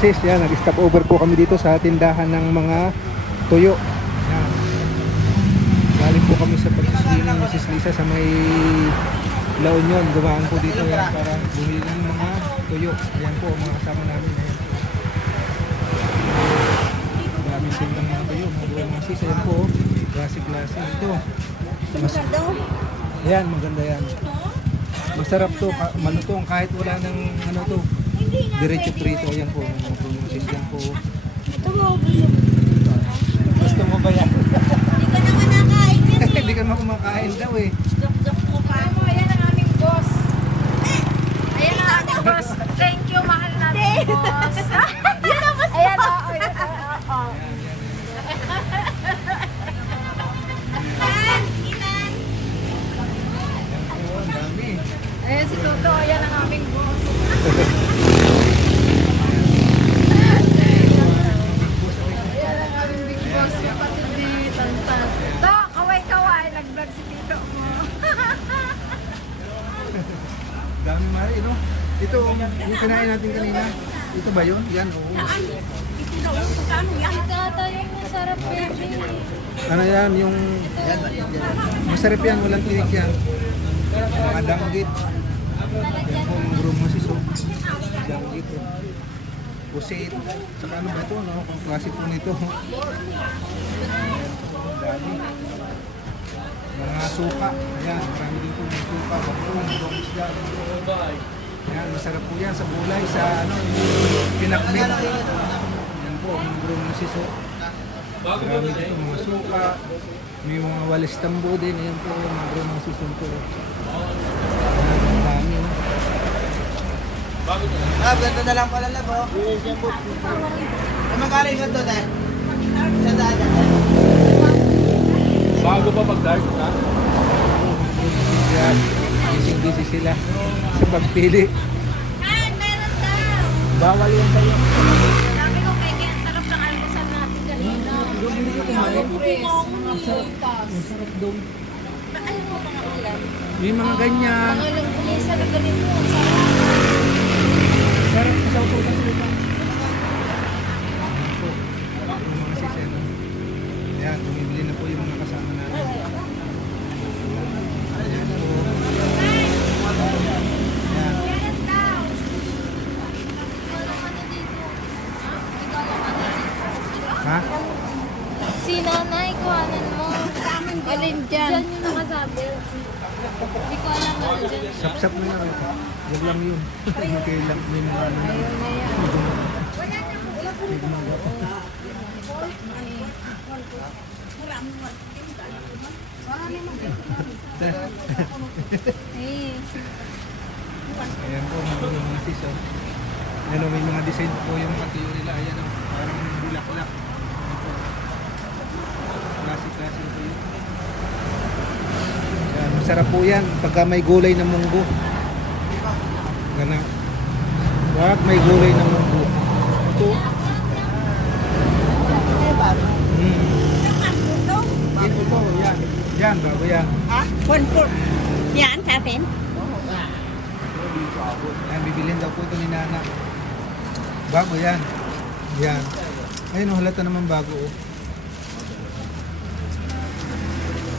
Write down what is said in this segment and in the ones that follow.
Masis, yan, nag-stop over po kami dito sa tindahan ng mga tuyo. Yan. Galing po kami sa pagsusuli ng Mrs. Lisa sa may La Union. Gumaan po dito yan para bumili ng mga tuyo. Ayan po, mga kasama namin. Ayan. Daming tindang mga tuyo, mga sis. Ayan po, klase-klase. Ito, mas, Ayan, maganda yan. Masarap to, malutong kahit wala ng ano to. Diretso prito, ayan po. Mga promosis yan po. Gusto mo ba yan? Hindi ka naman kumakain daw eh. Ano, ayan ang aming boss. Ayan ang aming boss. Thank you, mahal namin boss. Ayan, oo, ayan, oo, oo. Oo, ang dami. Ayan si Toto, ayan ang aming boss. Ayan ang aming big boss, kapatid ni Tantan. To, kaway-kaway, nag-vlog si Tito mo. Dami mari, no? Ito, yung kinain natin kanina. Ito ba yun? Yan, oo. Ito ata yung masarap, baby. Ano yan, yung... Masarap yan, walang tinik yan. Mga danggit. Yan po, mga bromosis, oh. Danggit, oh. Pusit. Saka ano ba ito, no? Kung klase po nito. Dami. Mga suka. Ayan, marami din po mga suka. Bakong, bronx dyan. Ayan, masarap po yan sa bulay, sa ano, pinakbit. Yan po, mga bromosis, oh. Marami dito, mga suka. May mga walis tambo din. Ayan po, mga bromosis yun po. Ayan, ang dami, no? Ah, ganito na lang pala oh. Ay, magaling ka doon, eh. Sa daan. Bago pa pag-dark na? Yan, busy-busy sila sa pagpili. Bawal yan tayo. Sabi ko, kaya ang sarap ng almusal natin kanina. Ang sarap doon. May mga ganyan. Ang alam ko sa na ganito. Sarap sa sausaw kasi ito. Ayan po. Yung mga siseno. Ayan, bumibili na po yung mga kasama natin. Ayan po. Ayan. Ha? Si nanay, kuhanan mo. Alin dyan? Dyan yung nakasabi. Hindi ko alam ano dyan. Sap-sap na lang. Huwag lang yun. Okay lang. May mga ano na. Ayun na yan. Eh, Ayan po, mga yung mga sis. Oh. Ayan oh, may mga design po yung mga tuyo nila. Ayan oh, parang bulak-bulak. Ayan po. Classic-classic po yun. Masarap po yan pagka may gulay na munggo. Gana. Wag may gulay na munggo. Ito. Mm. Ito po, yan. Yan, bago yan. Ha? One four. Yan, sa atin. Ayan, bibilhin daw po ito ni Nana. Bago yan. Yan. Ayun, oh, halata naman bago. Oh.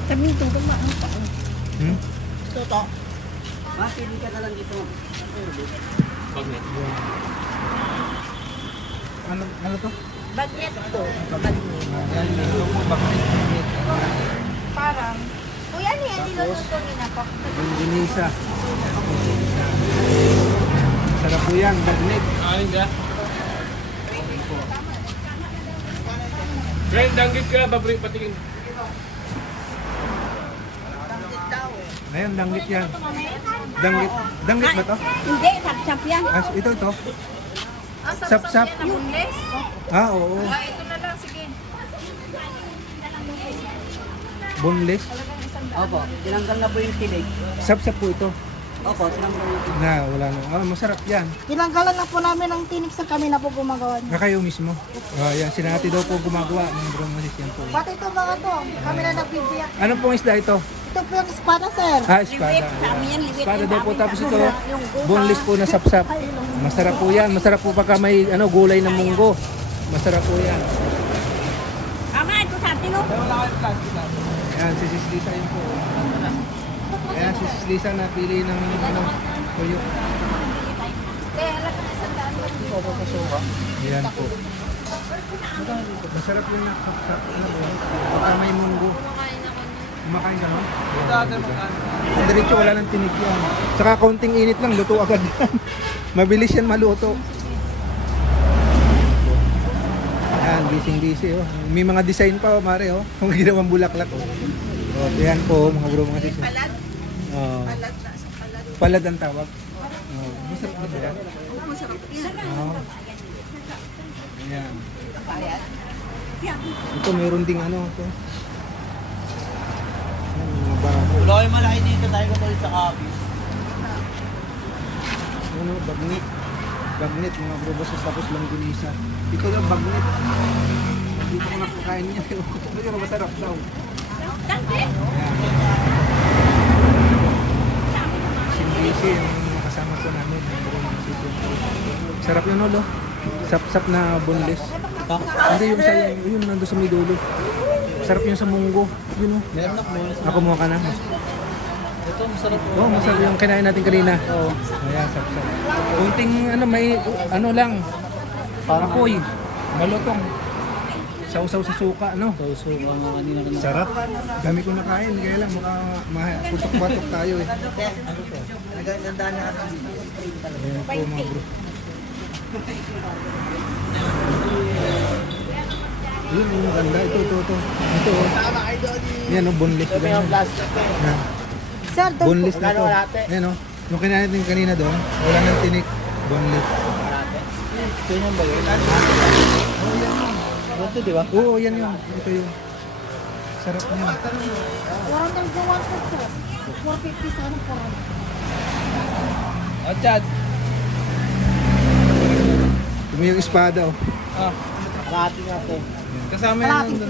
Sabi nito, kumaan pa. Hmm? Toto. Ma, pili ka na lang dito. Bagnet. Ano, ano to? Bagnet to. Ah, ito bakit? parang. Uy, ano yan? Niluluto ni Napak. Yung ginisa. Sarap po yan, bagnet. Alin ka? Friend, danggit ka, babri, patingin. Ngayon, danggit yan. Danggit. Danggit ba to? Hindi, sap-sap yan. Ah, ito, ito. Ah, Sap-sap. yan na bunles. Ah, oo. Ah, ito na lang, sige. Boneless. Opo, tinanggal na po yung tilig. Sap-sap po ito. Opo, tinanggal na po. Na, wala na. Ah, masarap yan. Tinanggalan na po namin ang tinik sa kami na po gumagawa niya. Na kayo mismo. Ah, yan, sinati daw po gumagawa ng bromosis yan po. Pati ito mga to, kami na nagbibiyak. Ano pong isda ito? Ito po yung espada, sir. Ah, espada. Kami yan, liwit Espada daw po tapos ito, boneless po na sapsap. Masarap po yan. Masarap po pagka may ano, gulay ng munggo. Masarap po yan. Ama, ito sa atin, oh. Ayan, si Sis Lisa yun po. Ayan, si Sis Lisa napili ng ano, tuyo. Kaya alam ka sa daan lang. Ayan po. Masarap yung sapsap. Ano po? Pagka may munggo. Kumakain ako niya. Kumakain ka, no? Ang diretso, wala nang tinik yan. Tsaka konting init lang, luto agad yan. Mabilis yan maluto. Yan, busy-busy oh. May mga design pa oh, mare oh. Kung ginawang bulaklak oh. Oh, yan po mga bro mga sis. Palad. Oh. Palad na sa palad. Palad ang tawag. Oh, masarap ba yan? Masarap yan. Oh. Ayan. Ito meron ding ano ito. Wala kayo malaki dito tayo ko sa kabis. Ano, bagnit. Bagnit, mga bro, basta tapos lang ginisa. Ito lang, bagnit. Dito ko nakakain niya. Pero masarap daw. Ayan. Simbisi, yung kasama ko namin. Sarap yun, Olo. Sap-sap na boneless. Hindi yung sa yun nando sa may dulo. Sarap yung sa munggo. Yun oh. Meron ako. Ako mo ka na. Ito, masarap. Oo, oh, masarap yung kinain natin kanina. Oo. Ayan, sap-sap. Kunting ano, may ano lang. Apoy. Malutong. Sausaw sa suka, no? So, so, mga kanina ka na. Sarap. Dami ko nakain, kaya lang baka maputok-batok tayo eh. Ano po? Nagandaan na kasi. Ayan po mga bro. Yun, yung maganda. Ito, ito, ito. Ito, oh. Yan, oh, boneless. Ito yung Yan. plastic. Yan. Sir, doon po. Boneless na kalahati? Ayan, oh. Yung kinain natin kanina doon, wala nang tinik. Boneless. Ito yung ba yun? Ito, di ba? Oo, yan yun. Ito yung sarap niya. Warang lang gawa ko, sir. 450 sana po. Oh, Chad. Ito yung espada, oh. Ah, kalahati nga to. Kasama yan nandun.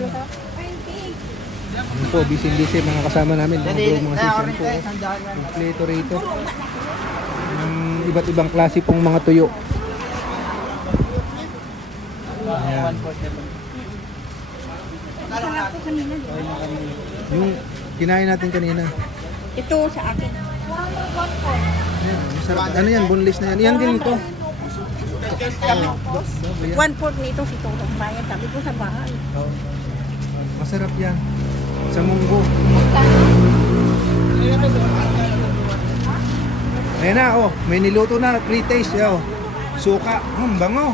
Yan po, busy-busy mga kasama namin. Mga bro, mga season rin po. Kompleto rito. Ng iba't ibang klase pong mga tuyo. Ayan. Yung kinain natin kanina. Ito sa akin. Ayan, masarap. Ano yan? Boneless na yan. Yan din ito. One fourth nito si Totong Bayan. Sabi ko sa bahay. Masarap yan. Sa munggo. Ayan na, oh. May niluto na. Pre-taste. Oh. Suka. Hmm, bango.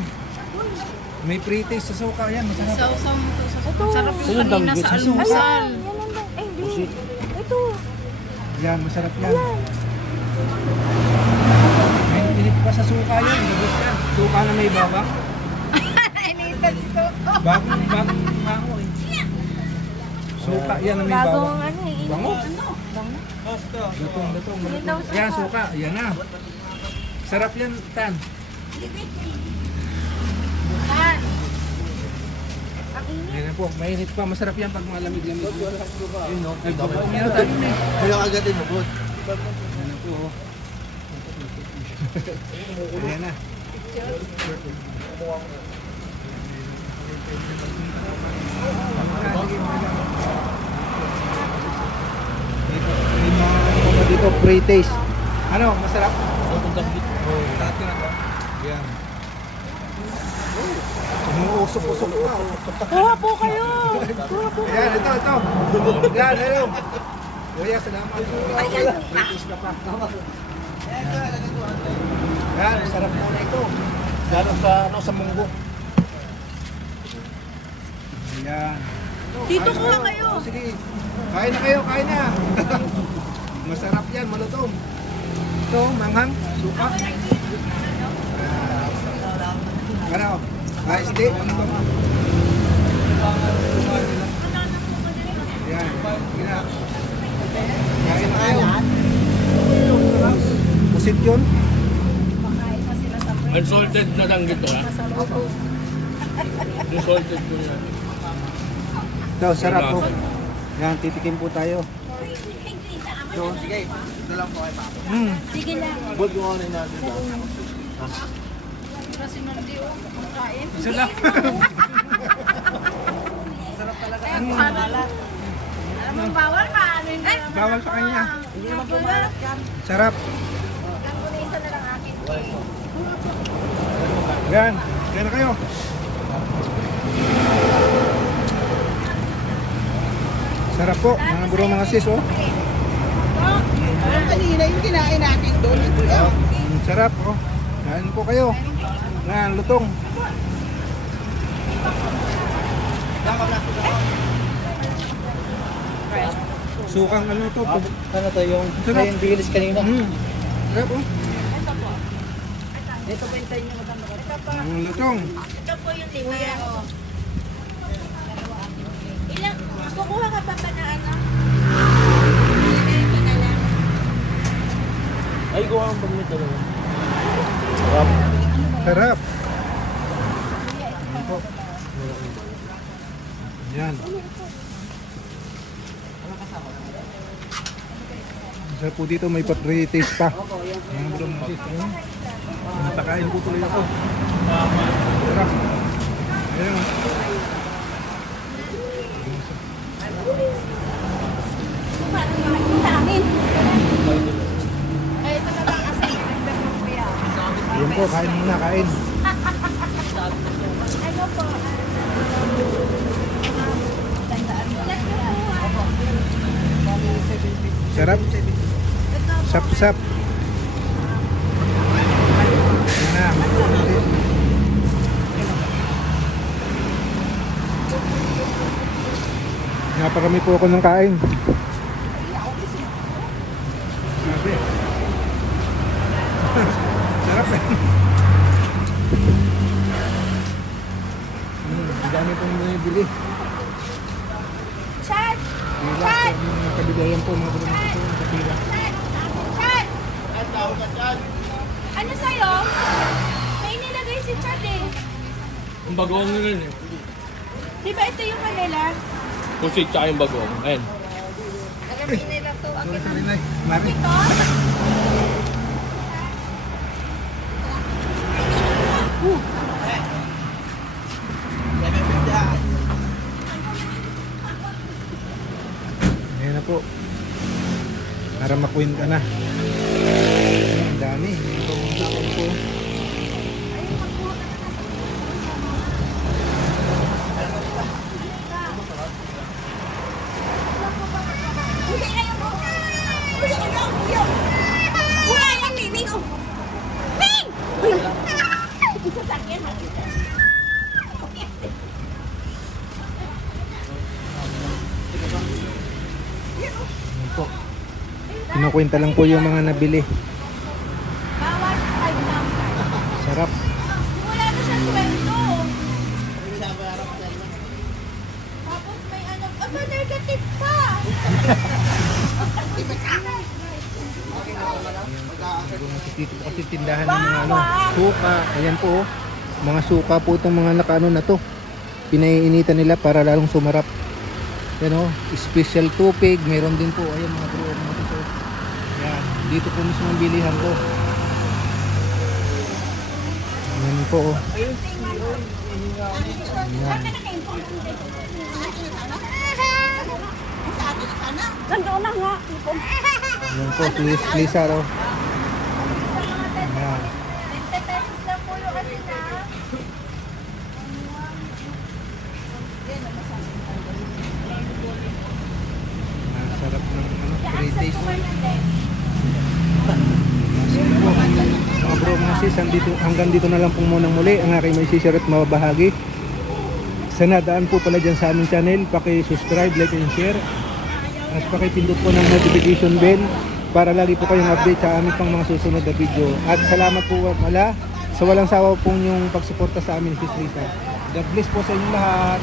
May pre-taste sa suka. Yan, masarap. Sausaw mo to sa Sarap yung kanina sa sa almusal. Eh, hindi. Ito. Yan, masarap yan. May init pa sa suka yan. Labos yan. Suka na may babak. Initan si Toto. Bagong, bagong mango eh. Suka, yan na may Bagong babak. ano eh. Bango. Bango. Hindi daw lutong. suka. Yan, suka. Yan na. Sarap yan, Tan. Tan. Yan na po. Mainit pa. Masarap yan pag malamig-lamig. Ayun no. Nagbabaw niya na tayo eh. Wala agad din mo. Yan na po. oh. Ayan na. Ano pa dito, pre-taste. Ano, masarap? Oo, dati na to. Yan. Umuusok-usok pa. oh. Kuha po kayo. Yan, ito, ito. Yan, hello. Kuya, salamat. Ayan. Pre-taste ka pa. Yan, masarap muna ito. Lalo sa, ano, sa munggo. Ayan. Dito kuha na kayo. Oh, sige. Kain na kayo, kain na. Masarap yan, malutong. Ito, manghang, suka. Ano? Ah, isdi. Ano ba? Yan. Sige na. Kain na kayo. Pusit yun. Unsalted na lang dito ha. Unsalted ko yan. Ito, sarap po. Yan, titikim po tayo. Sige, ito lang po kay Papa. Mm. Sige lang. Yung ano natin ba? Kasi nandi o, kain. Isa lang. Sarap talaga. Alam mo, bawal ka. Ano yung Eh, Bawal sa kanya. Hindi naman pumalat yan. Sarap. isa na lang akin. Yan. Yan na kayo. Sarap po. Mga bro mga sis oh. Alam kanina yung kinain natin doon. Ito Oh, mm, sarap oh. Kain po kayo. Yan, lutong. Sukang ano to? Ano to yung Sarap. yung bilis kanina? Mm. Sarap oh. Ito pa yung sa inyo lutong. Ito po yung lima. Ilang, kukuha ka pa ba na ano? Ay, gawa ang pag nito lang. Sarap. Yan. Isa po dito may patriotis pa. Mga sis. Ayun. Natakain po tuloy ako. Ayun po, kain muna, kain. Ano po? Sarap. Sap-sap. Yan na. Naparami po ako ng kain. Sarap eh. Hmm, dami pong. Chat! Pila, yung kabigayan po mga bulong ito, kapila. Chat! Ano sa'yo? May nilagay si Chat eh. Ang bagoong yun eh. Di ba ito yung kanila? Pusit tsaka yung bagoong. Ayan. Alam nila to. Sorry, sorry, Nay. Ito? Ayan na po. Para makuin ka na. Ang dami. Ming! Isasakyan. Ayan po. Kinukwenta lang po yung mga nabili. Bawas 5 number. Sarap. Wala na siya sweldo. Tapos may ano, aba negative pa. Dito po kasi tindahan ng mga ano, suka. Ayan po. oh. Mga suka po itong mga nakaano na to. Pinaiinitan nila para lalong sumarap. Yan o, special tupig. Meron din po. Ayan mga bro, mga ito. Yan. Dito po mismo ang bilihan ko. Ayan po. oh. Ayan. Nandoon na nga. Ayan po, si Lisa raw. Ayan. 20 pesos lang po yung kasi na. Ang sarap ng ano. Kumain natin. Sige bro, mga sis, andito, hanggang dito na lang po munang muli ang aking may sisir at mababahagi. Sa nadaan po pala dyan sa aming channel, paki-subscribe, like and share. At paki-pindot po ng notification bell para lagi po kayong update sa aming pang mga susunod na video. At salamat po wala sa walang sawa pong yung pagsuporta sa amin, Sis Lisa. God bless po sa inyo lahat.